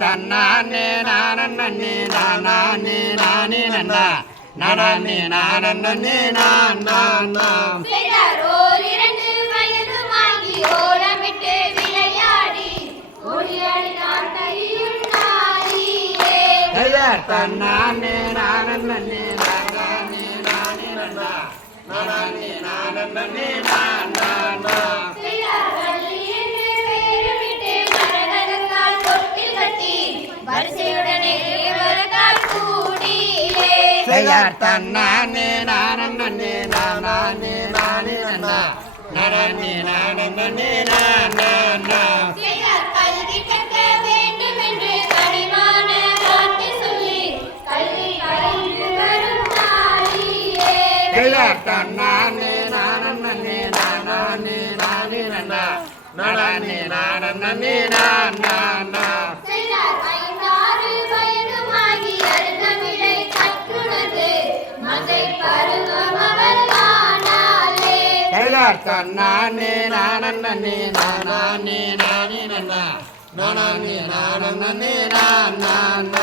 தன்னானே நானே நானே நானே நன்னா நானே நானே நான் தன்னானே நானே நானே நானே நன்னா நானே நானே நான் தன்னானே நானே நானே நானே நன்னா நானே நானே நான் தன்னானே நானே நானே நானே நன்னா நானே நானே நான் தன்னானே நானே நானே நானே நன்னா நானே நானே நான்